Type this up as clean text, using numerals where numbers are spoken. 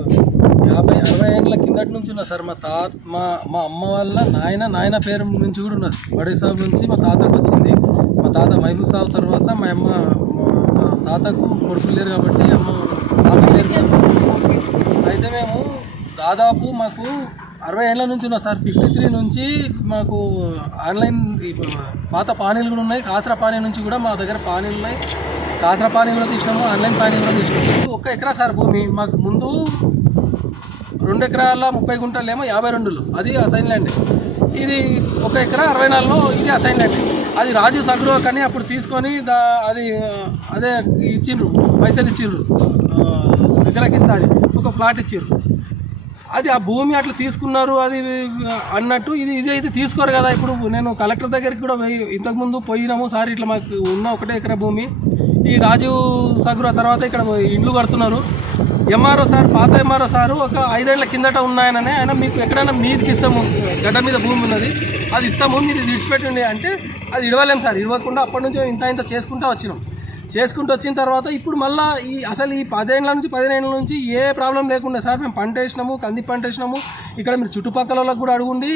50-60 ఏళ్ళ కిందటి నుంచి ఉన్నా సార్. మా అమ్మ వాళ్ళ నాయన పేరు నుంచి కూడా ఉన్నది. బడే సాబ్ నుంచి మా తాతకు వచ్చింది. మా తాత మహబూబ్ సాబ్ తర్వాత మా తాతకు కొడుకులు లేరు కాబట్టి తాత పేరు. అయితే మేము దాదాపు మాకు 60 ఏళ్ళ నుంచి ఉన్నా సార్. 53 నుంచి మాకు ఆన్లైన్ పాత పానీలు కూడా ఉన్నాయి. కాసర పానీ నుంచి కూడా మా దగ్గర పానీలు ఉన్నాయి. కాసర పానీ కూడా తీసినాము, ఆన్లైన్ పానీ కూడా తీసినాము. 1 ఎకరా సార్ భూమి మాకు. ముందు 2 ఎకరాల 30 గుంటలేమో 52, అది అసైన్ ల్యాండ్. ఇది 1 ఎకరా 64లో ఇది అసైన్ ల్యాండ్. అది రాజు సగ్రో కానీ అప్పుడు తీసుకొని అదే ఇచ్చిండ్రు, పైసలు ఇచ్చిండ్రు, దగ్గర కింద అది ఒక ప్లాట్ ఇచ్చిండ్రు. అది ఆ భూమి అట్లా తీసుకున్నారు అది అన్నట్టు. ఇది అయితే తీసుకోరు కదా. ఇప్పుడు నేను కలెక్టర్ దగ్గరికి కూడా ఇంతకుముందు పోయినాము సార్. ఇట్లా మాకు ఉన్న 1 ఎకరా భూమి ఈ రాజు సగ్రో తర్వాత ఇక్కడ ఇండ్లు కడుతున్నారు. ఎంఆర్ఓ సార్, పాత ఎంఆర్ఓ సారు ఒక 5 ఏళ్ల కిందట ఉన్నాయననే ఆయన మీకు ఎక్కడైనా మీదికి ఇస్తాము, గడ్డ మీద భూమి ఉన్నది అది ఇస్తాము, మీరు విడిచిపెట్టండి అంటే అది ఇడవలేము సార్. ఇడవకుండా అప్పటి నుంచి ఇంత చేసుకుంటూ వచ్చిన తర్వాత ఇప్పుడు మళ్ళీ అసలు ఈ 10 ఏళ్ళ నుంచి 15 ఏళ్ళ నుంచి ఏ ప్రాబ్లం లేకుండా సార్ మేము పంట వేసినాము, కంది పంట వేసినాము. ఇక్కడ మీరు చుట్టుపక్కల వాళ్ళకి కూడా అడుగుండి